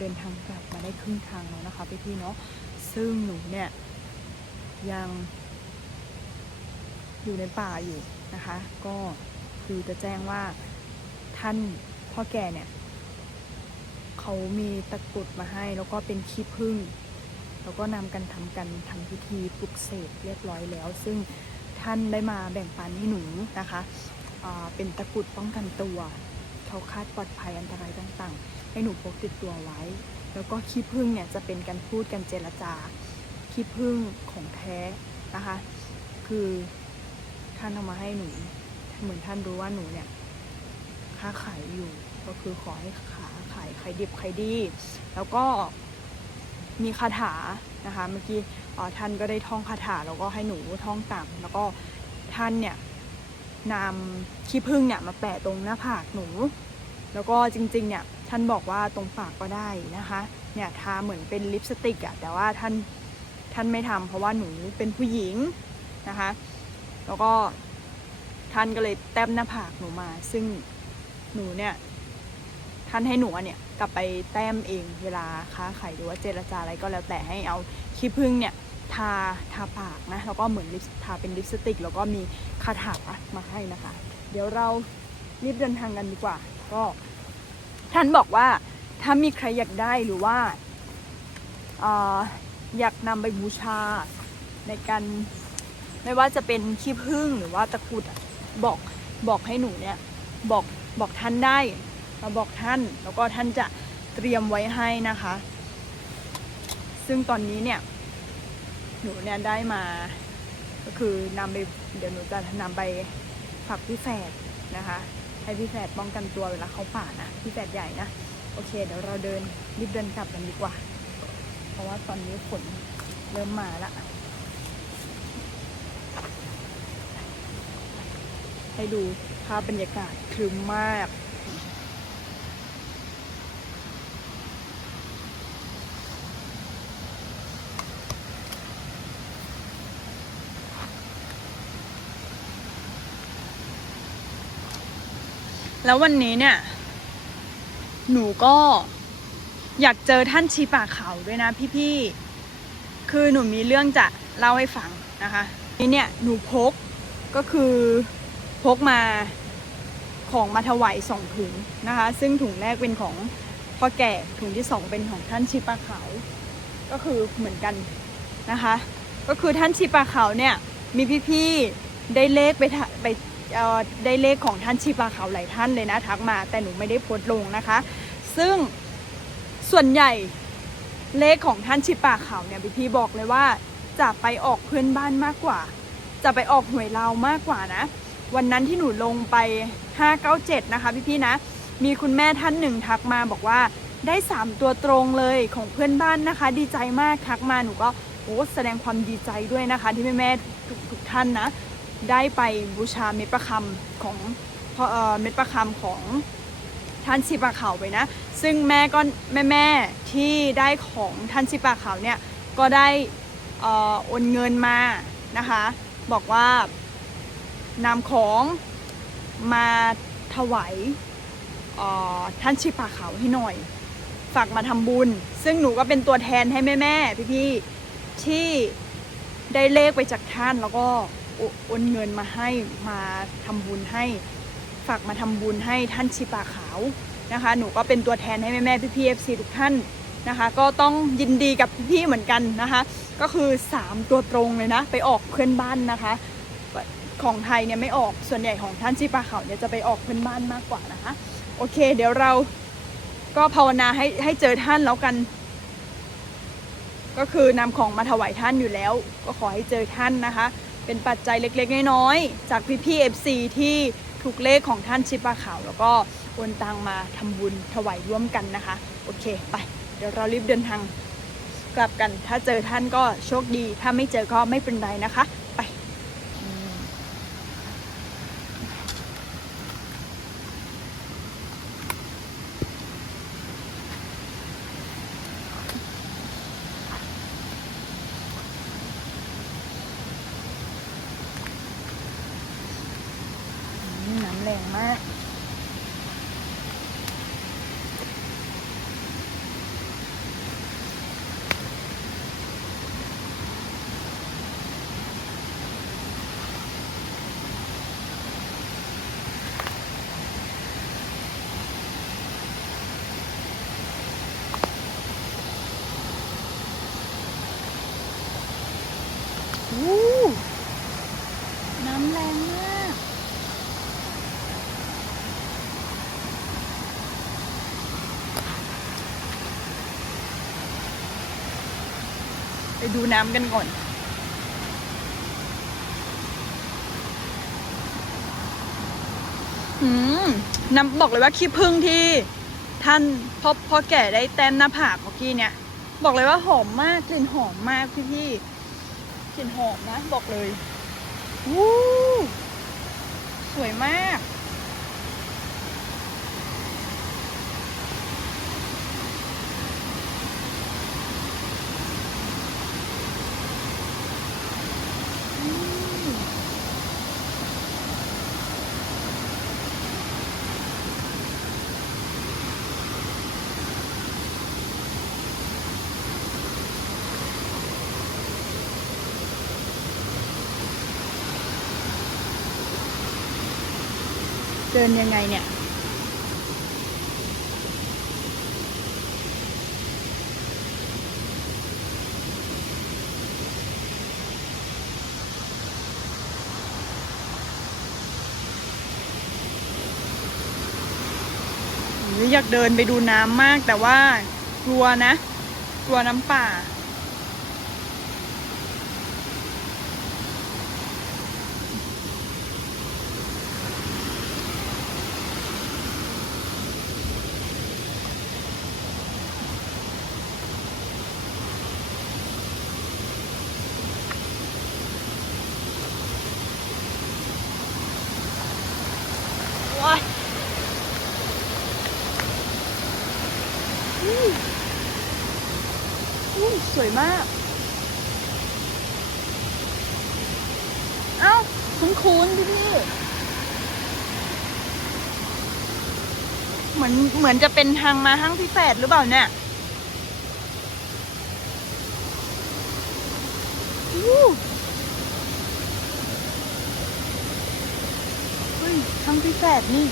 เดินทางกลับมาได้ครึ่งทางแล้วนะคะพี่ๆเนาะซึ่งหนูเนี่ยยังอยู่ในป่าอยู่นะคะ ก็คือจะแจ้งว่าท่านพ่อแก่เนี่ยเขามีตะกรุดมาให้แล้วก็เป็นขี้ผึ้งแล้วก็นำกันทำกันทำพิธีปลุกเสกเรียบร้อยแล้ว ซึ่งท่านได้มาแบ่งปันให้หนูนะคะเป็นตะกรุดป้องกันตัวเขาคาดปลอดภัยอันตรายต่างๆ ให้หนูพกติดตัวไว้ แล้วก็ขี้ผึ้งเนี่ยจะเป็นการพูดกันเจรจาขี้ผึ้งของแท้นะคะ คือท่านเอามาให้หนู เหมือนท่านรู้ว่าหนูเนี่ยค้าขายอยู่ก็คือขอให้ขาขายขายดิบขายดี แล้วก็มีคาถานะคะ เมื่อกี้อ่อท่านก็ได้ท่องคาถาแล้วก็ให้หนูท่องตามแล้วก็ท่านเนี่ยนำขี้ผึ้งเนี่ยมาแปะตรงหน้าผากหนู แล้วก็จริงๆเนี่ย ท่านบอกว่าตรงปากก็ได้นะคะเนี่ยทาเหมือนเป็นลิปสติกอะแต่ว่าท่านท่านไม่ทำเพราะว่าหนูเป็นผู้หญิงนะคะ แล้วก็ท่านก็เลยแต้มหน้าผากหนูมา ซึ่งหนูเนี่ยท่านให้หนูเนี่ยกลับไปแต้มเองเวลาค้าขายหรือว่าเจรจาอะไรก็แล้วแต่ให้เอาขี้ผึ้งเนี่ยทาทาปากนะแล้วก็เหมือนลิปทาเป็นลิปสติก แล้วก็มีคาถามาให้นะคะ เดี๋ยวเรารีบเดินทางกันดีกว่า ก็ ท่านบอกว่าถ้ามีใครอยากได้หรือว่าอยากนำไปบูชาในการไม่ว่าจะเป็นขี้ผึ้งหรือว่าตะกรุดบอกบอกให้หนูเนี่ยบอกบอกท่านได้มาบอกท่าน แล้วก็ท่านจะเตรียมไว้ให้นะคะ ซึ่งตอนนี้เนี่ยหนูเนี่ยได้มา ก็คือนำไปเดี๋ยวหนูจะนำไปฝากพี่แฝดนะคะ ให้พี่แฝดป้องกันตัวเวลาเขาป่านะพี่แฝดใหญ่นะ โอเค เดี๋ยวเราเดินรีบเดินกลับกันดีกว่า เพราะว่าตอนนี้ฝนเริ่มมาละให้ดูภาพบรรยากาศคลึ้มมาก แล้ววันนี้เนี่ย หนูก็อยากเจอท่านชีป่าเขาด้วยนะพี่ๆ คือหนูมีเรื่องจะเล่าให้ฟังนะคะ นี่เนี่ยหนูพกก็คือพกมาของมาถวายสองถุงนะคะ ซึ่งถุงแรกเป็นของพ่อแก่ถุงที่สองเป็นของท่านชีป่าเขาก็คือเหมือนกันนะคะ ก็คือท่านชีป่าเขาเนี่ยมีพี่ๆได้เลขไปไป ได้เลขของท่านชีปาขาวหลายท่านเลยนะทักมา แต่หนูไม่ได้โพสต์ลงนะคะ ซึ่งส่วนใหญ่เลขของท่านชีปาขาวเนี่ยพี่พี่บอกเลยว่าจะไปออกเพื่อนบ้านมากกว่า จะไปออกหวยเรามากกว่านะ วันนั้นที่หนูลงไป 597 นะคะพี่พี่นะ มีคุณแม่ท่านหนึ่งทักมาบอกว่าได้ 3 ตัวตรงเลยของเพื่อนบ้านนะคะ ดีใจมากทักมาหนูก็โอ้แสดงความดีใจด้วยนะคะ ที่แม่แม่ทุกทุกท่านนะ ได้ไปบูชาเม็ดประคำของเม็ดประคำของท่านชิปาขาวไปนะ ซึ่งแม่ก็แม่แม่ที่ได้ของท่านชิปาขาวเนี่ยก็ได้เอ่อโอนเงินมานะคะ บอกว่านำของมาถวายท่านชิปาขาวให้หน่อย ฝากมาทำบุญ ซึ่งหนูก็เป็นตัวแทนให้แม่แม่ๆพี่ที่ได้เลขไปจากท่านแล้วก็ โอนเงินมาให้มาทำบุญให้ฝากมาทำบุญให้ท่านชิปาขาวนะคะ หนูก็เป็นตัวแทนให้แม่แม่พี่พีเอฟซีทุกท่านนะคะ ก็ต้องยินดีกับพี่เหมือนกันนะคะ ก็คือ 3 ตัวตรงเลยนะ ไปออกเพื่อนบ้านนะคะ ของไทยเนี่ยไม่ออกส่วนใหญ่ของท่านชิปาขาวเนี่ยจะไปออกเพื่อนบ้านมากกว่านะคะ โอเค เดี๋ยวเราก็ภาวนาให้ให้เจอท่านแล้วกัน ก็คือนำของมาถวายท่านอยู่แล้ว ก็ขอให้เจอท่านนะคะ เป็นปัจจัยเล็กๆน้อยๆจากพี่ๆ FC ที่ถูกเลขของท่านชิปาขาว แล้วก็โอนตังมาทำบุญถวายร่วมกันนะคะ โอเคไป เดี๋ยวเรารีบเดินทางกลับกัน ถ้าเจอท่านก็โชคดี ถ้าไม่เจอก็ไม่เป็นไรนะคะ ไปอืมอืมน้ำแรงมาก ไปดูน้ำกันก่อน อืม น้ำบอกเลยว่าขี้ผึ้งที่ท่านพ่อพ่อแก่ได้แต้มหน้าผากเมื่อกี้เนี่ย บอกเลยว่าหอมมากกลิ่นหอมมากพี่พี่กลิ่นหอมนะ บอกเลยวู้สวยมาก ดินยังไงเนี่ย อยากเดินไปดูน้ำมากแต่ว่ากลัวนะ กลัวน้ำป่า อุ้ยสวยมาก เอ้าคุ้นคุ้นๆพี่พี่เหมือนเหมือนจะเป็นทางมาห้างพี่แฝดหรือเปล่าเนี่ยอู้เฮ้ยทางพี่แฝดนี่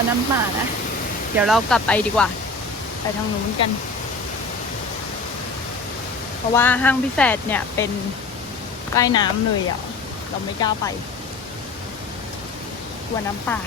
วน้ำป่านะ เดี๋ยวเรากลับไปดีกว่า ไปทางนู้นกัน เพราะว่าห้างพิเศษเนี่ยเป็นใกล้น้ำเลยอะ เราไม่กล้าไปกลัวน้ำป่า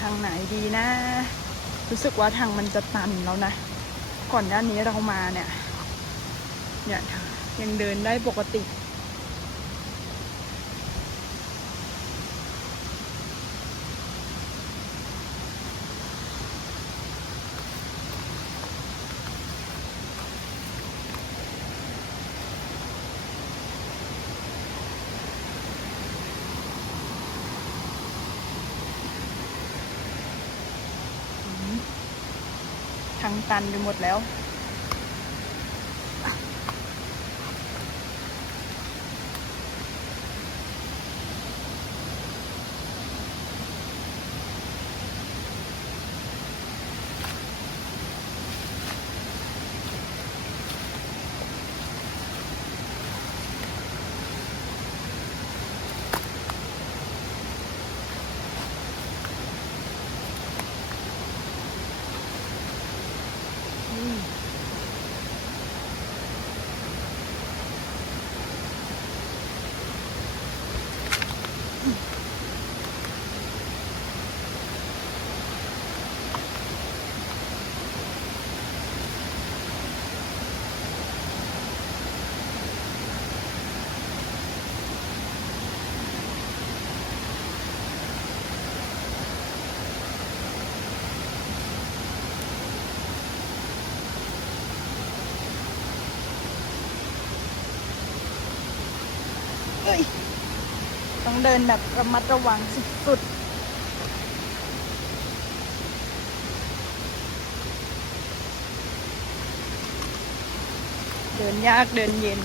ทางไหนดีนะ รู้สึกว่าทางมันจะตันแล้วนะ ก่อนหน้านี้เรามาเนี่ย เนี่ยยังเดินได้ปกติ ทางตันไปหมดแล้ว ต้องเดินแบบระมัดระวังสุดๆ เดินยากเดินเย็น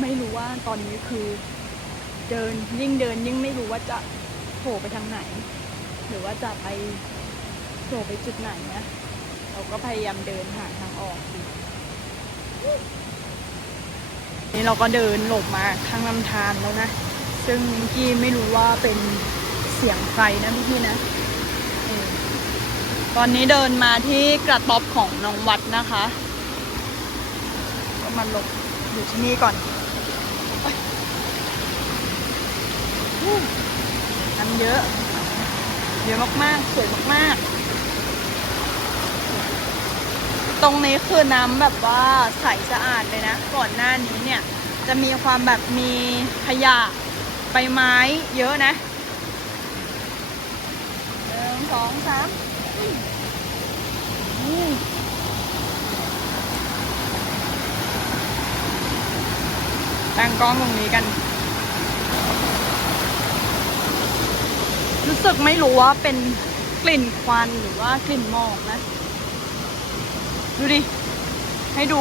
ไม่รู้ว่าตอนนี้คือ เดินยิ่งเดินยิ่งไม่รู้ว่าจะโผล่ไปทางไหน หรือว่าจะไปโผล่ไปจุดไหนนะเราก็พยายามเดินหาทางออกนี่เราก็เดินหลบมาข้างลำธารแล้วนะ ซึ่งกี้ไม่รู้ว่าเป็นเสียงใครนะพี่ๆนะตอนนี้เดินมาที่กระต๊อบของน้องวัดนะคะ ก็มาหลบอยู่ที่นี่ก่อน น้ำเยอะ เยอะมากๆ สวยมากๆ ตรงนี้คือน้ำแบบว่าใสสะอาดเลยนะ ก่อนหน้านี้เนี่ย จะมีความแบบมีขยะใบไม้เยอะนะหนึ่งสองสามอืมตั้งกล้องตรงนี้กัน รู้สึกไม่รู้ว่าเป็นกลิ่นควันหรือว่ากลิ่นหมอกนะ ดูดิ ให้ดู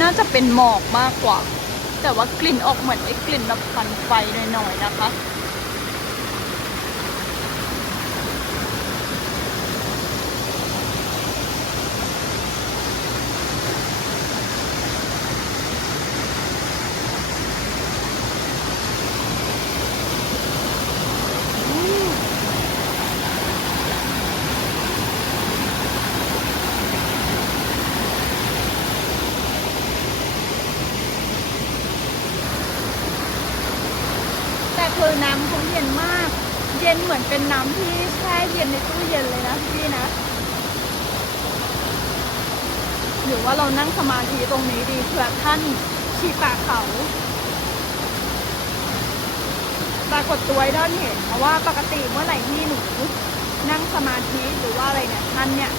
น่าจะเป็นหมอกมากกว่า แต่ว่ากลิ่นออกเหมือนไอ้กลิ่นแบบควันไฟหน่อยๆนะคะ แต่คือน้ำเขาเย็นมาก เย็นเหมือนเป็นน้ำที่แช่เย็นในตู้เย็นเลยนะพี่นะ หรือว่าเรานั่งสมาธิตรงนี้ดีเผื่อท่านชีป่าเขาปรากฏตัวให้านเห็นเพราะว่าปกติเมื่อไหร่ที่หนูนั่งสมาธิหรือว่าอะไรเนี่ยท่านเนี่ย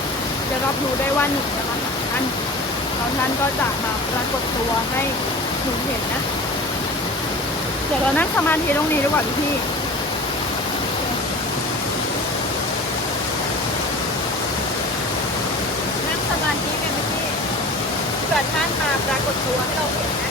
จะรับรู้ได้ว่าหนูจะมาหาท่านแล้วท่านก็จะมาปรากฏตัวให้หนูเห็นนะ เดี๋ยวเรานั่งสมาธิตรงนี้ดีกว่าพี่พี่นั่งสมาธิกันพี่พี่เกิด ท่านมาปรากฏตัวให้เราเห็นนะ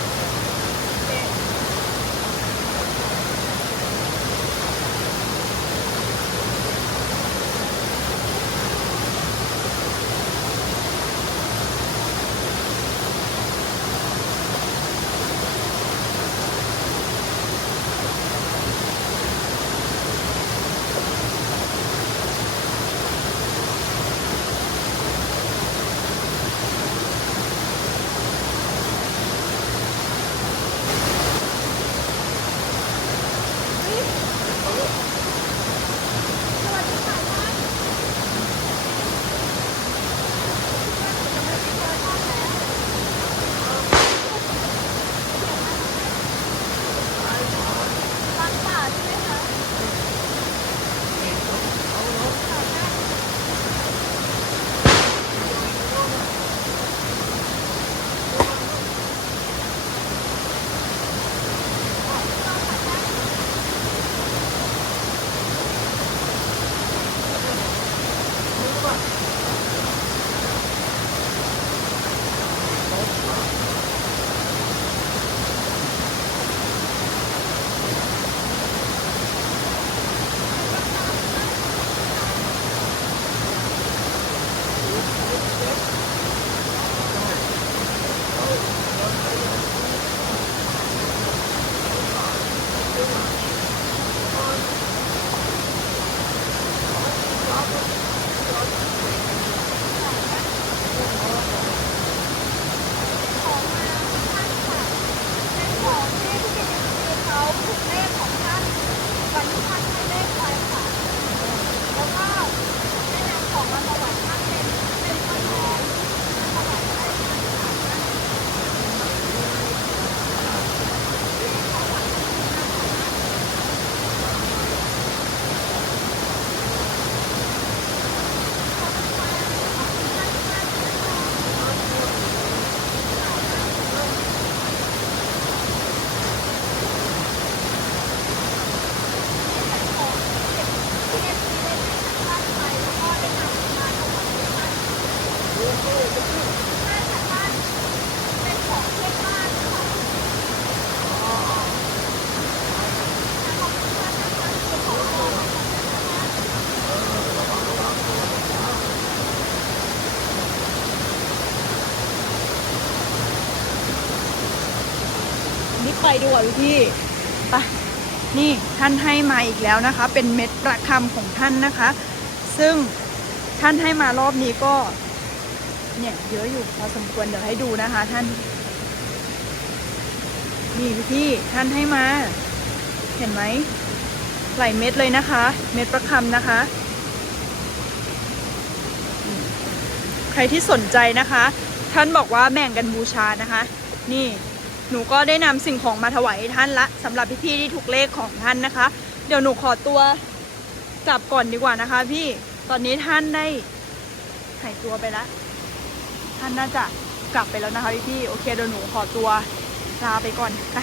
ไปดีกว่าพี่ไปนี่ท่านให้มาอีกแล้วนะคะ เป็นเม็ดประคำของท่านนะคะ ซึ่งท่านให้มารอบนี้ก็เนี่ยเยอะอยู่พอสมควรเดี๋ยวให้ดูนะคะ ท่าน นี่พี่ท่านให้มา เห็นไหมหลายเม็ดเลยนะคะ เม็ดประคำนะคะ ใครที่สนใจนะคะ ท่านบอกว่าแบ่งกันบูชานะคะ นี่ หนูก็ได้นำสิ่งของมาถวายท่านละสำหรับพี่ๆที่ถูกเลขของท่านนะคะ เดี๋ยวหนูขอตัวกลับก่อนดีกว่านะคะ พี่ตอนนี้ท่านได้หายตัวไปแล้วท่านน่าจะกลับไปแล้วนะคะพี่ๆโอเคเดี๋ยวหนูขอตัวลาไปก่อนไป